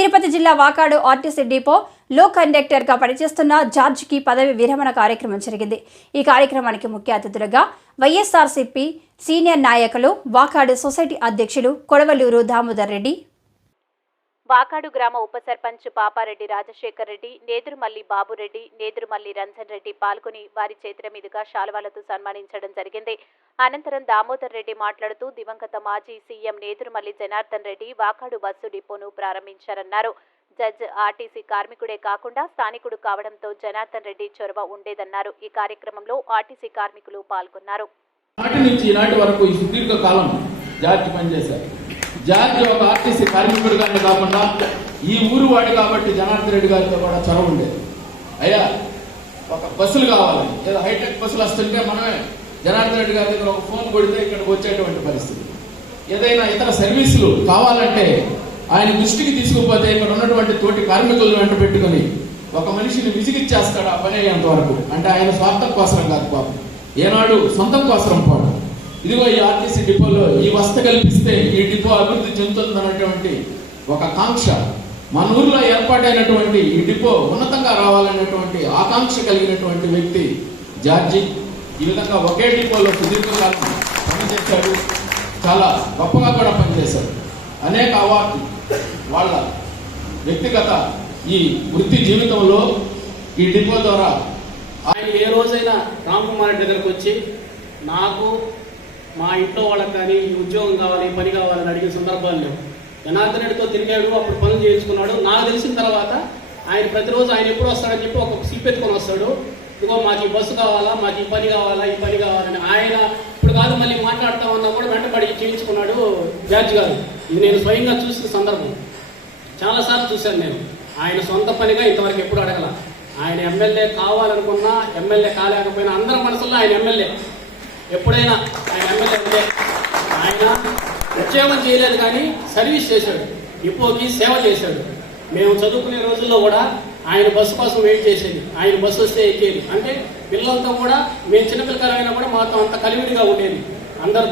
తిరుపతి జిల్లా Vakadu RTC depot లో కండక్టర్గా పనిచేస్తున్న జార్జ్కి పదవి విరమణ కార్యక్రమం జరిగింది. ఈ కార్యక్రమానికి ముఖ్య అతిథులుగా వైఎస్ఆర్సీపీ సీనియర్ నాయకులు, వాకాడు సొసైటీ అధ్యక్షులు కొడవలూరు దామోదర్ రెడ్డి, వాకాడు గ్రామ ఉప సర్పంచ్ పాపారెడ్డి రాజశేఖర్ రెడ్డి, నేదురుమల్లి బాబురెడ్డి, నేదురుమల్లి రంజన్ రెడ్డి పాల్గొని వారి చేతుల మీదుగా శాలువాలతో సన్మానించడం జరిగింది. అనంతరం దామోదర్ రెడ్డి మాట్లాడుతూ దివంగత మాజీ సీఎం నేదురుమల్లి జనార్దన్ రెడ్డి వాకాడు బస్సు డిపోను ప్రారంభించారన్నారు. జడ్జ్ ఆర్టీసీ కార్మికుడే కాకుండా స్థానికుడు కావడంతో జనార్దన్ రెడ్డి చొరవ ఉండేదన్నారు. ఈ కార్యక్రమంలో ఆర్టీసీ కార్మికులు పాల్గొన్నారు. జార్జ్ ఒక ఆర్టీసీ కార్మికుడిగానే కాకుండా ఈ ఊరు వాడు కాబట్టి జనార్దన్ రెడ్డి గారితో కూడా చొరవ ఉండేది. అయ్యా ఒక బస్సులు కావాలి, లేదా హైటెక్ బస్సులు వస్తుంటే మనమే జనార్దన్ రెడ్డి గారి దగ్గర ఒక ఫోన్ కొడితే ఇక్కడికి వచ్చేటువంటి పరిస్థితి. ఏదైనా ఇతర సర్వీసులు కావాలంటే ఆయన దృష్టికి తీసుకుపోతే ఇక్కడ ఉన్నటువంటి తోటి కార్మికులను వెంట పెట్టుకుని ఒక మనిషిని విసిగిచ్చేస్తాడు ఆ పని అయ్యేంత వరకు. అంటే ఆయన స్వార్థం కోసం కాదు పాపం, ఏనాడు సొంతం కోసం పోవడం. ఇదిగో ఈ ఆర్టీసీ డిపోలో ఈ వసత కల్పిస్తే ఈ డిపో అభివృద్ధి చెందుతుందన్నటువంటి ఒక కాంక్ష, మన ఊర్లో ఏర్పాటైనటువంటి ఈ డిపో ఉన్నతంగా రావాలనేటువంటి ఆకాంక్ష కలిగినటువంటి వ్యక్తి జార్జి. ఈ విధంగా ఒకే డిపోలో సుదీర్ఘకాలం పనిచేశాడు, చాలా గొప్పగా కూడా పనిచేశాడు. అనేక అవార్డు వాళ్ళ వ్యక్తిగత ఈ వృత్తి జీవితంలో ఈ డిపో ద్వారా ఆయన ఏ రోజైనా రామ్కుమార్ రెడ్డి దగ్గరకు వచ్చి నాకు మా ఇంట్లో వాళ్ళకి కానీ ఈ ఉద్యోగం కావాలి, ఈ పని కావాలని అడిగిన సందర్భాలు లేవు. జనార్దన్ రెడ్డితో తిరిగాడు, అప్పుడు పనులు చేయించుకున్నాడు. నాకు తెలిసిన తర్వాత ఆయన ప్రతిరోజు ఆయన ఎప్పుడు వస్తాడని చెప్పి ఒక సీప్ ఎత్తుకొని వస్తాడు. ఇదిగో మాకు ఈ బస్సు కావాలా, మాకు ఈ పని కావాలా, ఈ పని కావాలని ఆయన ఇప్పుడు కాదు మళ్ళీ మాట్లాడతామన్నా కూడా వెంటబడి చేయించుకున్నాడు జార్జ్ గారు. ఇది నేను స్వయంగా చూసిన సందర్భం, చాలాసార్లు చూశాను నేను. ఆయన సొంత పనిగా ఇంతవరకు ఎప్పుడు అడగల. ఆయన ఎమ్మెల్యే కావాలనుకున్నా, ఎమ్మెల్యే కాలేకపోయినా అందరి మనసుల్లో ఆయన ఎమ్మెల్యే. ఎప్పుడైనా ఆయన ఎమ్మెల్యే ఉంటే ఆయన ఉద్యోగం చేయలేదు కానీ సర్వీస్ చేశాడు, డిపోకి సేవ చేశాడు. మేము చదువుకునే రోజుల్లో కూడా ఆయన బస్సు కోసం వెయిట్ చేసేది, ఆయన బస్సు వస్తే ఎక్కేది. అంటే పిల్లలతో కూడా మేము చిన్నపిల్లకాయలైనా కూడా మాతో అంత కలివిడిగా ఉండేది అందరితో.